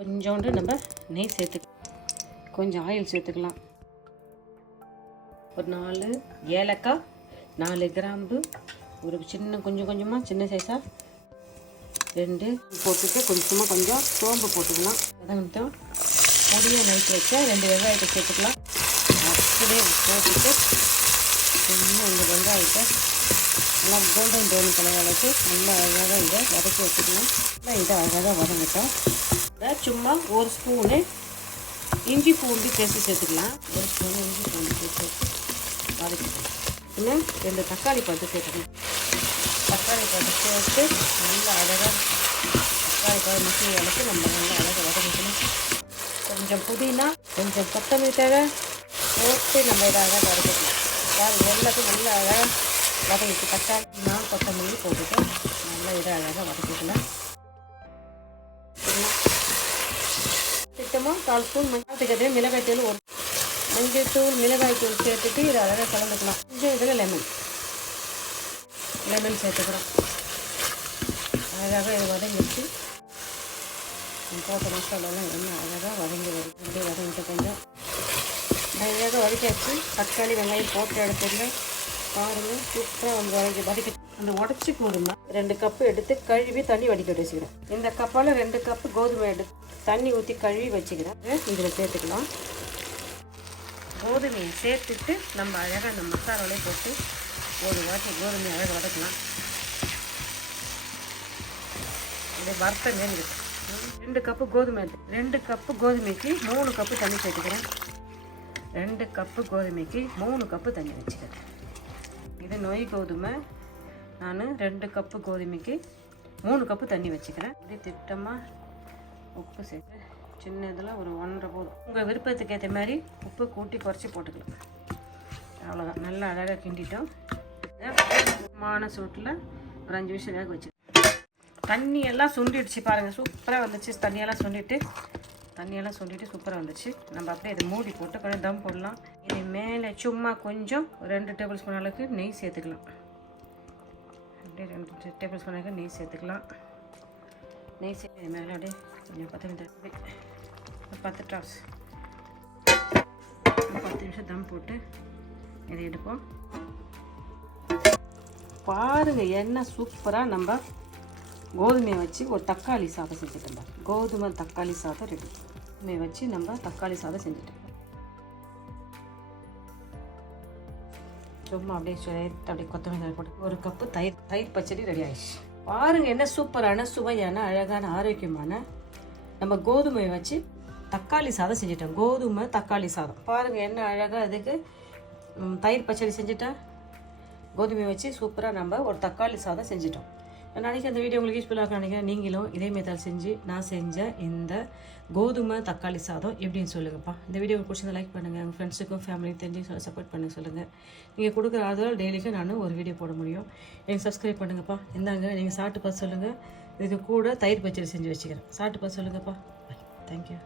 கொஞ்சோண்டு நம்ம நெய் கொஞ்சம் ஆயில் சேர்த்துக்கலாம். ஒரு 4 ஏலக்காய், 4 கிராம்பு, ஒரு கொஞ்சம் கொஞ்சமாக சின்ன சைஸாக 2 போட்டுட்டு கொஞ்சம் சோம்பு போட்டுக்கலாம். வதங்கட்டும். பொடியை நறுக்கி வச்சா 2 வெங்காயத்தை சேர்த்துக்கலாம். அப்படியே போட்டுட்டு கொஞ்சம் இந்த வெங்காயத்தை நல்லா கோல்டன் ப்ரௌன் கலர் அளவுக்கு நல்லா அழகாக இதை வதக்கி வச்சுக்கலாம். நல்லா இதை அழகாக வதங்கட்டும். சும்மா 1 ஸ்பூனு இஞ்சி பூண்டு பேஸ்ட்டு சேர்த்துக்கலாம். 1 ஸ்பூனு இஞ்சி பூண்டு பேஸ்ட்டு வதக்கிக்கலாம். இன்னும் 2 தக்காளி பழத்தை சேர்த்துக்கலாம். தக்காளி பழத்தை சேர்த்து நல்லா அழகாக தக்காளி பழம் மசிய அளவுக்கு நம்ம நல்லா அழகாக வதக்கிக்கணும். கொஞ்சம் புதினா, கொஞ்சம் கொத்தமல்லி தேவை போட்டு நம்ம இதை அழகாக வதக்கிக்கலாம். எல்லாத்தையும் நல்லா அழகாக வதக்கிட்டு தக்காளி கொத்தமல்லி போட்டுட்டு நல்லா இதை அழகாக வதக்கிக்கலாம். திட்டமாக 1/4 ஸ்பூன் மஞ்சள் மிளகாய்த்தூள், மஞ்சள்தூள் மிளகாய்த்தூள் சேர்த்துட்டு இதை அழகாக கலந்துக்கலாம். கொஞ்சம் இதில் லெமன் சேர்த்துக்கிறோம். அழகாக இது வதங்கிடுச்சு. போட்ட மசாலாலாம் எண்ணெய் அழகாக வதங்கி வரும். அப்படியே வதங்கிட்டு கொஞ்சம் அழகாக வதக்கியாச்சு. தக்காளி வெங்காயம் போட்டு எடுத்துங்க. பாருங்கள், சூப்பராக வந்து வதக்கி அந்த உடச்சி கோதுமை 2 கப்பு எடுத்து கழுவி தண்ணி வடிக்க வச்சுக்கிறேன். இந்த கப்பால் 2 கப்பு கோதுமை எடுத்து தண்ணி ஊற்றி கழுவி வச்சுக்கிறேன். இதில் சேர்த்துக்கலாம். கோதுமையை சேர்த்துட்டு நம்ம அழகாக அந்த மசாலாலே போட்டு ஒரு வாட்டி கோதுமையை அழகாக வதக்கலாம். இதை வறுத்த மேலே 2 கப்பு கோதுமை 2 கப்பு கோதுமைக்கு 3 கப்பு தண்ணி சேர்த்துக்கிறேன். 2 கப்பு கோதுமைக்கு 3 கப்பு தண்ணி வச்சுக்கிறேன். இது நொய் கோதுமை. நான் 2 கப்பு கோதுமைக்கு 3 கப்பு தண்ணி வச்சுக்கிறேன். இப்படி திட்டமாக உப்பு சேர்த்து சின்ன இதில் ஒரு 1.5 போதும். உங்கள் விருப்பத்துக்கு ஏற்ற மாதிரி உப்பு கூட்டி குறைச்சி போட்டுக்கலாம். அவ்வளோதான். நல்லா அழகாக கிண்டிட்டோம். மான சூட்டில் ஒரு 5 நிமிஷம் வேக வச்சு தண்ணியெல்லாம் சுண்டிடுச்சு. பாருங்கள், சூப்பராக வந்துச்சு. தண்ணியெல்லாம் சுண்டிட்டு சூப்பராக வந்துச்சு. நம்ம அப்படியே இதை மூடி போட்டு கொஞ்சம் தம் போடலாம். இது மேலே சும்மா கொஞ்சம் 2 டேபிள் ஸ்பூன் அளவுக்கு நெய் சேர்த்துக்கலாம். அப்படியே 2 டேபிள் ஸ்பூன் அளவுக்கு நெய் சேர்த்துக்கலாம். நெய் சேர்த்து இது மேலே அப்படியே கொஞ்சம் 10 ட்ராப்ஸ் 10 நிமிஷம் தம் போட்டு இதை எடுப்போம். பாருங்கள், எண்ணெய் சூப்பராக நம்ம கோதுமையை வச்சு ஒரு தக்காளி சாதம் செஞ்சுட்டோம். கோதுமை தக்காளி சாதம் ரெடி. கோதுமையை வச்சு நம்ம தக்காளி சாதம் செஞ்சுட்டோம். சும்மா அப்படியே கொத்தமல்லி போட்டு 1 கப்பு தயிர் பச்சடி ரெடி ஆயிடுச்சு. பாருங்கள், என்ன சூப்பரான சுவையான அழகான ஆரோக்கியமான நம்ம கோதுமையை வச்சு தக்காளி சாதம் செஞ்சுட்டோம். கோதுமை தக்காளி சாதம் பாருங்கள், என்ன அழகாக இதுக்கு தயிர் பச்சடி செஞ்சுட்டேன். கோதுமையை வச்சு சூப்பராக நம்ம ஒரு தக்காளி சாதம் செஞ்சுட்டோம். நாளைக்கு அந்த வீடியோ உங்களுக்கு யூஸ்ஃபுல்லாக நினைக்கிறேன். நீங்களும் இதே மெத்தட் செஞ்சு நான் செஞ்ச இந்த கோதுமை தக்காளி சாதம் எப்படின்னு சொல்லுங்கப்பா. இந்த வீடியோ பிடிச்சிருந்தா லைக் பண்ணுங்கள். உங்கள் ஃப்ரெண்ட்ஸுக்கும் ஃபேமிலியும் தெரிஞ்சு சப்போர்ட் பண்ண சொல்லுங்கள். நீங்கள் கொடுக்குற ஆதரவு டெய்லிக்கும் நான் ஒரு வீடியோ போட முடியும். எனக்கு சப்ஸ்கிரைப் பண்ணுங்கப்பா. இந்தாங்க, நீங்கள் சாப்பிட்டு பார்த்து சொல்லுங்கள். இதுக்கு கூட தயிர் பச்சடி செஞ்சு வச்சுக்கிறேன். சாப்பிட்டு பார்த்து சொல்லுங்கப்பா. தேங்க்யூ.